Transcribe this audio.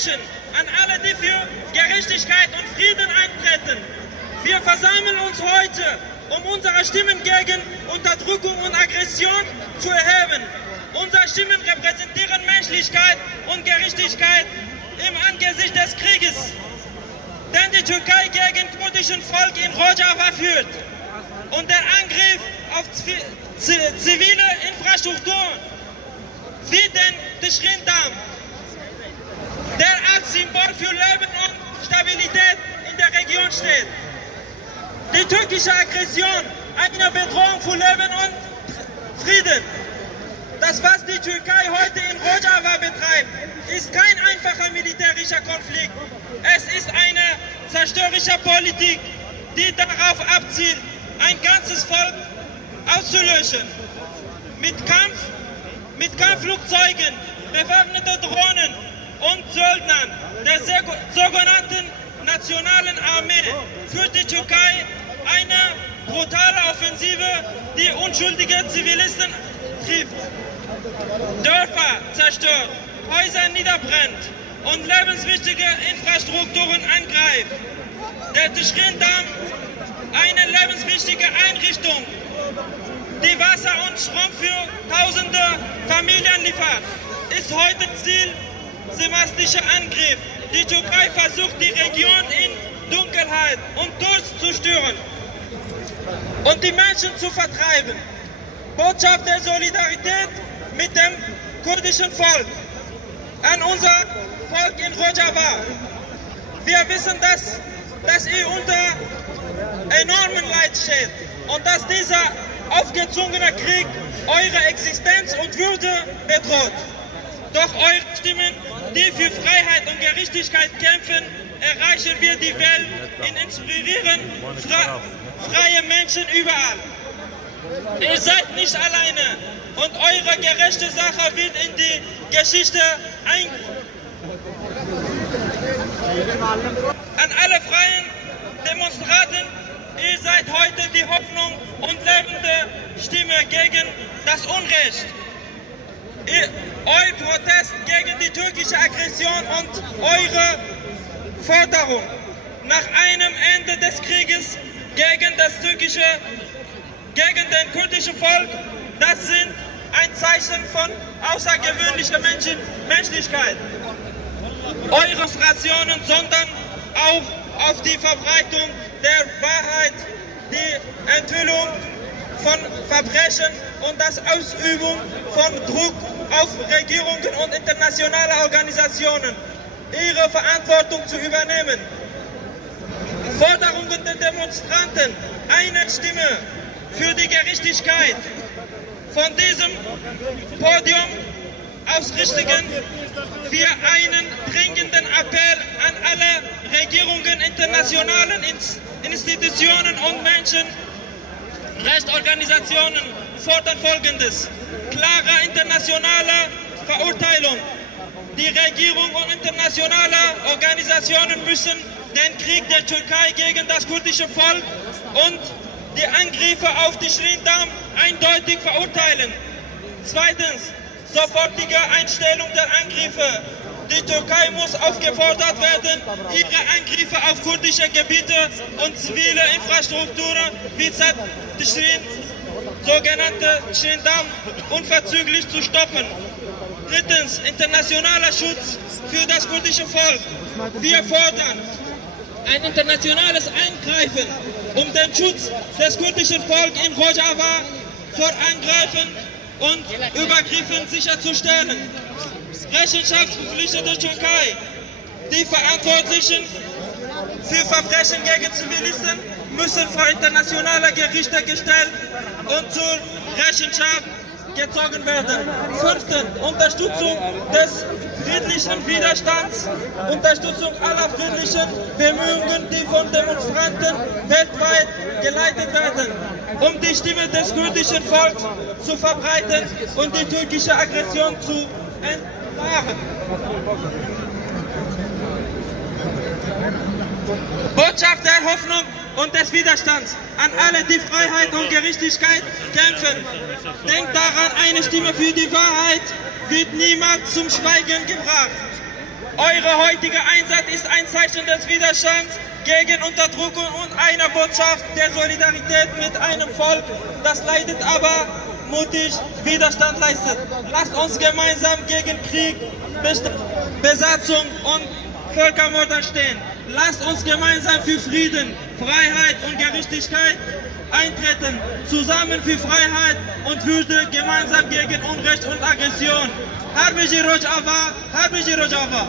Menschen, an alle, die für Gerechtigkeit und Frieden eintreten. Wir versammeln uns heute, um unsere Stimmen gegen Unterdrückung und Aggression zu erheben. Unsere Stimmen repräsentieren Menschlichkeit und Gerechtigkeit im Angesicht des Krieges, den die Türkei gegen kurdischen Volk in Rojava führt. Und der Angriff auf zivile Infrastruktur wie den Tischrin-Damm, der als Symbol für Leben und Stabilität in der Region steht. Die türkische Aggression eine Bedrohung für Leben und Frieden. Das, was die Türkei heute in Rojava betreibt, ist kein einfacher militärischer Konflikt. Es ist eine zerstörerische Politik, die darauf abzielt, ein ganzes Volk auszulöschen. Mit Kampfflugzeugen, bewaffneten Drohnen und Söldnern der sogenannten Nationalen Armee führt die Türkei eine brutale Offensive, die unschuldige Zivilisten trifft, Dörfer zerstört, Häuser niederbrennt und lebenswichtige Infrastrukturen angreift. Der Tischrin-Damm, eine lebenswichtige Einrichtung, die Wasser und Strom für tausende Familien liefert, ist heute Ziel semastischer Angriff. Die Türkei versucht, die Region in Dunkelheit und Durst zu stören und die Menschen zu vertreiben. Botschaft der Solidarität mit dem kurdischen Volk an unser Volk in Rojava. Wir wissen, dass ihr unter enormen Leid steht und dass dieser aufgezwungene Krieg eure Existenz und Würde bedroht. Doch eure Stimmen, die für Freiheit und Gerechtigkeit kämpfen, erreichen wir die Welt und inspirieren freie Menschen überall. Ihr seid nicht alleine und eure gerechte Sache wird in die Geschichte An alle freien Demonstranten, ihr seid heute die Hoffnung und lebende Stimme gegen das Unrecht. Euer Protest gegen die türkische Aggression und eure Forderung nach einem Ende des Krieges gegen den kurdischen Volk, das sind ein Zeichen von außergewöhnlicher Menschlichkeit. Eure Demonstrationen, sondern auch auf die Verbreitung der Wahrheit, die Enthüllung von Verbrechen und das Ausübung von Druck auf Regierungen und internationale Organisationen, ihre Verantwortung zu übernehmen. Forderungen der Demonstranten, eine Stimme für die Gerechtigkeit. Von diesem Podium ausrichten wir einen dringenden Appell an alle Regierungen, internationalen Institutionen und Menschenrechtsorganisationen, fordern Folgendes: klare internationale Verurteilung. Die Regierung und internationale Organisationen müssen den Krieg der Türkei gegen das kurdische Volk und die Angriffe auf die Tischrin-Damm eindeutig verurteilen. Zweitens, sofortige Einstellung der Angriffe. Die Türkei muss aufgefordert werden, ihre Angriffe auf kurdische Gebiete und zivile Infrastrukturen wie Tischrin, sogenannte Tischrin-Damm, unverzüglich zu stoppen. Drittens, internationaler Schutz für das kurdische Volk. Wir fordern ein internationales Eingreifen, um den Schutz des kurdischen Volkes in Rojava vor Angriffen und Übergriffen sicherzustellen. Rechenschaftsverpflichtende Türkei. Die Verantwortlichen für Verbrechen gegen Zivilisten müssen vor internationale Gerichte gestellt und zur Rechenschaft gezogen werden. Fünftens, Unterstützung des friedlichen Widerstands, Unterstützung aller friedlichen Bemühungen, die von Demonstranten weltweit geleitet werden, um die Stimme des kurdischen Volkes zu verbreiten und die türkische Aggression zu entlarven. Botschaft der Hoffnung und des Widerstands an alle, die Freiheit und Gerechtigkeit kämpfen. Denkt daran, eine Stimme für die Wahrheit wird niemals zum Schweigen gebracht. Euer heutiger Einsatz ist ein Zeichen des Widerstands gegen Unterdrückung und einer Botschaft der Solidarität mit einem Volk, das leidet, aber mutig Widerstand leistet. Lasst uns gemeinsam gegen Krieg, Besatzung und Völkermord stehen. Lasst uns gemeinsam für Frieden, Freiheit und Gerechtigkeit eintreten. Zusammen für Freiheit und Würde, gemeinsam gegen Unrecht und Aggression. Harbi Rojava, Harbi Rojava.